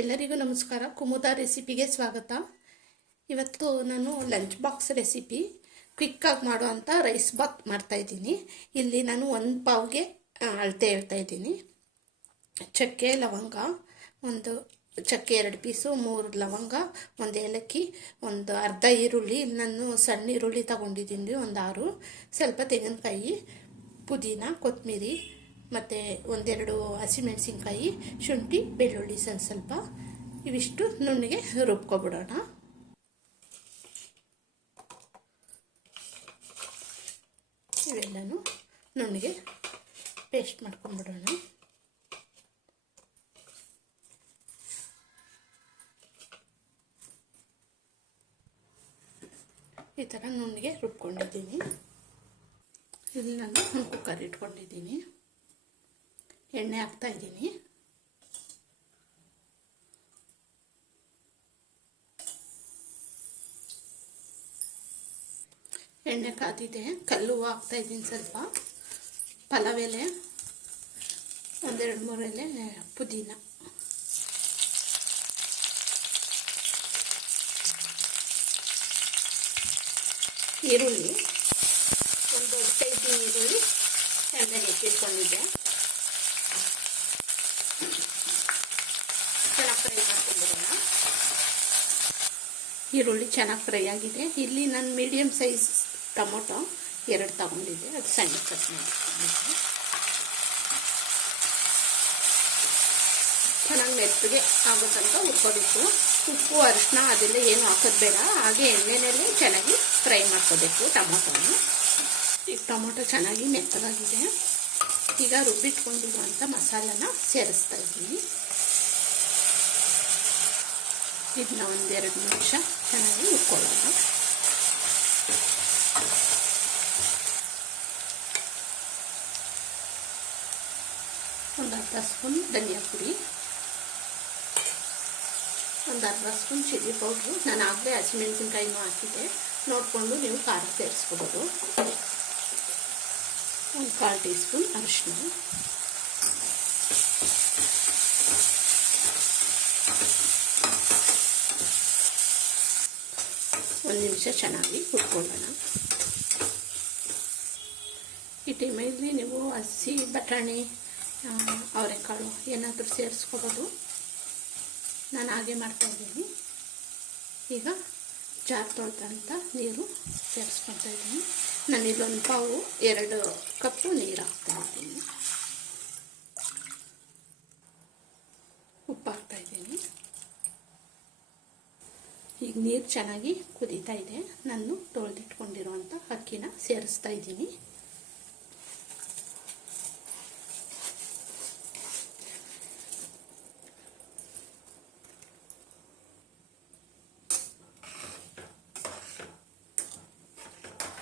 ಎಲ್ಲರಿಗೂ ನಮಸ್ಕಾರ. ಕುಮುದ ರೆಸಿಪಿಗೆ ಸ್ವಾಗತ. ಇವತ್ತು ನಾನು ಲಂಚ್ ಬಾಕ್ಸ್ ರೆಸಿಪಿ ಕ್ವಿಕ್ಕಾಗಿ ಮಾಡುವಂಥ ರೈಸ್ ಬಾತ್ ಮಾಡ್ತಾಯಿದ್ದೀನಿ ಇಲ್ಲಿ ನಾನು ಒಂದು ಪಾವ್ಗೆ ಅಳತೆ ಹೇಳ್ತಾ ಇದ್ದೀನಿ. ಚಕ್ಕೆ, ಲವಂಗ, ಒಂದು ಚಕ್ಕೆ ಎರಡು ಪೀಸು, ಮೂರು ಲವಂಗ, ಒಂದು ಏಲಕ್ಕಿ, ಒಂದು ಅರ್ಧ ಈರುಳ್ಳಿ ನಾನು ಸಣ್ಣ ಈರುಳ್ಳಿ ತಗೊಂಡಿದ್ದೀನಿ, ಒಂದು ಆರು. ಸ್ವಲ್ಪ ತೆಂಗಿನಕಾಯಿ, ಪುದೀನ ಕೊತ್ತಂಬರಿ ಮತ್ತು ಒಂದೆರಡು ಹಸಿಮೆಣಸಿನ್ಕಾಯಿ ಶುಂಠಿ, ಬೆಳ್ಳುಳ್ಳಿ ಸ್ವಲ್ಪ ಸ್ವಲ್ಪ. ಇವಿಷ್ಟು ನುಣ್ಣಗೆ ರುಬ್ಕೊಬಿಡೋಣ. ಇವೆಲ್ಲನೂ ನುಣ್ಣಗೆ ಪೇಸ್ಟ್ ಮಾಡ್ಕೊಂಡ್ಬಿಡೋಣ ಈ ಥರ ನುಣ್ಣಿಗೆ ರುಬ್ಕೊಂಡಿದ್ದೀನಿ. ಇಲ್ಲಿ ನಾನು ಕುಕ್ಕರ್ ಇಟ್ಕೊಂಡಿದ್ದೀನಿ. ಎಣ್ಣೆ ಹಾಕ್ತಾ ಇದ್ದೀನಿ. ಎಣ್ಣೆ ಕಾದಿದೆ ಕಲ್ಲು ಹಾಕ್ತಾ ಇದ್ದೀನಿ ಸ್ವಲ್ಪ. ಪಲಾವ್ ಎಲೆ, ಒಂದೆರಡು ಮೂರು ಎಲೆ, ಪುದೀನ. ಈರುಳ್ಳಿ ಒಂದು ಕೆ ಜಿ ಈರುಳ್ಳಿ ಎಣ್ಣೆಗೆ ಹೆಚ್ಚಿಟ್ಕೊಂಡಿದ್ದೆ ಚೆನ್ನಾಗಿ ಫ್ರೈ ಮಾಡ್ಕೊಂಡ್ಬಿಡೋಣ ಈರುಳ್ಳಿ ಚೆನ್ನಾಗಿ ಫ್ರೈ ಆಗಿದೆ. ಇಲ್ಲಿ ನಾನು ಮೀಡಿಯಮ್ ಸೈಜ್ ಟೊಮೊಟೊ ಎರಡು ತಗೊಂಡಿದ್ದೆ. ಅದು ಸಣ್ಣ ಕಟ್ ಮಾಡ್ಕೊಂಡಿದ್ದೆ. ಚೆನ್ನಾಗಿ ಮೆತ್ತಗೆ ಆಗೋ ತನಕ ಹುರ್ಕೋಬೇಕು ಉಪ್ಪು ಅರಿಶಿನ ಅದೆಲ್ಲ ಏನು ಹಾಕೋದು ಬೇಡ. ಹಾಗೆ ಎಣ್ಣೆನಲ್ಲಿ ಚೆನ್ನಾಗಿ ಫ್ರೈ ಮಾಡ್ಕೋಬೇಕು ಟೊಮೊಟೊನ. ಈಗ ಟೊಮೊಟೊ ಚೆನ್ನಾಗಿ ಮೆತ್ತಗಾಗಿದೆ. ಈಗ ರುಬ್ಬಿಟ್ಕೊಂಡಿರುವಂಥ ಮಸಾಲನ ಸೇರಿಸ್ತಾ ಇದ್ದೀನಿ. ಇದನ್ನ ಒಂದೆರಡು ನಿಮಿಷ ಚೆನ್ನಾಗಿ ಹುರ್ಕೊಳ್ಳೋಣ ಒಂದು ಅರ್ಧ ಸ್ಪೂನ್ ಧನಿಯಾ ಪುಡಿ. ಒಂದು ಅರ್ಧ ಸ್ಪೂನ್ ಚಿಲ್ಲಿ ಪೌಡ್ರು. ನಾನು ಆಗಲೇ ಹಸಿಮೆಣಸಿನ್ಕಾಯಿನೂ ಹಾಕಿದ್ದೆ. ನೋಡಿಕೊಂಡು ನೀವು ಖಾರ ಸೇರಿಸ್ಬೋದು ಒಂದು ಕಾಲು ಟೀ ಸ್ಪೂನ್ ಅರಿಶಿನ ಒಂದು ನಿಮಿಷ ಚೆನ್ನಾಗಿ ಹುರ್ಕೊಳ್ಳೋಣ ಈ ಟೈಮಲ್ಲಿ ನೀವು ಹಸಿ ಬಟಾಣಿ ಅವರೆಕಾಳು ಏನಾದರೂ ಸೇರಿಸ್ಕೋಬೋದು. ನಾನು ಹಾಗೆ ಮಾಡ್ತಾಯಿದ್ದೀನಿ ಈಗ ಜಾರ್ ತೊಳ್ದಂಥ ನೀರು ಸೇರಿಸ್ಕೊತಾ ಇದ್ದೀನಿ. ನಾನು ಇದೊಂದು ಪಾವು ಎರಡು ಕಪ್ಪು ನೀರು ಹಾಕ್ತಾ ಇದ್ದೀನಿ ಉಪ್ಪು ಹಾಕ್ತಾ ಇದ್ದೀನಿ ನೀರು ಚೆನ್ನಾಗಿ ಕುದೀತಾ ಇದೆ. ನಾನು ತೊಳೆದಿಟ್ಕೊಂಡಿರುವಂಥ ಅಕ್ಕಿನ ಸೇರಿಸ್ತಾ ಇದ್ದೀನಿ.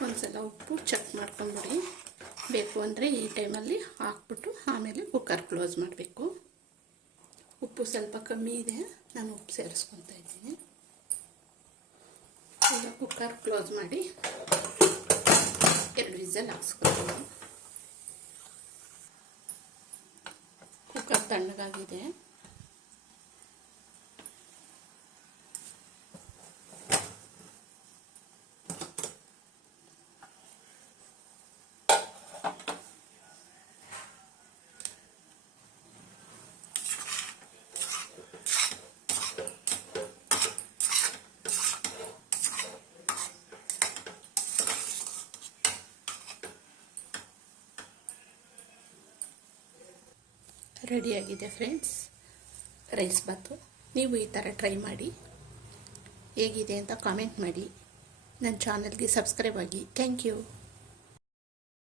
ಒಂದ್ಸಲ ಉಪ್ಪು ಚೆಕ್ ಮಾಡ್ಕೊಂಡ್ಬಿಡಿ. ಬೇಕು ಅಂದರೆ ಈ ಟೈಮಲ್ಲಿ ಹಾಕ್ಬಿಟ್ಟು ಆಮೇಲೆ ಕುಕ್ಕರ್ ಕ್ಲೋಸ್ ಮಾಡಬೇಕು. ಉಪ್ಪು ಸ್ವಲ್ಪ ಕಮ್ಮಿ ಇದೆ. ನಾನು ಉಪ್ಪು ಸೇರಿಸ್ಕೊತಾ ಇದ್ದೀನಿ. ಕುಕ್ಕರ್ ಕ್ಲೋಸ್ ಮಾಡಿ ಎರಡು ವಿಸಲ್ ಹಾಕ್ಸ್ಕೊತೀನಿ ಕುಕ್ಕರ್ ತಣ್ಣಗಾಗಿದೆ. ರೆಡಿಯಾಗಿದೆ ಫ್ರೆಂಡ್ಸ್. ರೈಸ್ ಬಾತು. ನೀವು ಈ ಥರ ಟ್ರೈ ಮಾಡಿ. ಹೇಗಿದೆ ಅಂತ ಕಾಮೆಂಟ್ ಮಾಡಿ. ನನ್ನ ಚಾನಲ್ಗೆ ಸಬ್ಸ್ಕ್ರೈಬ್ ಆಗಿ. Thank you.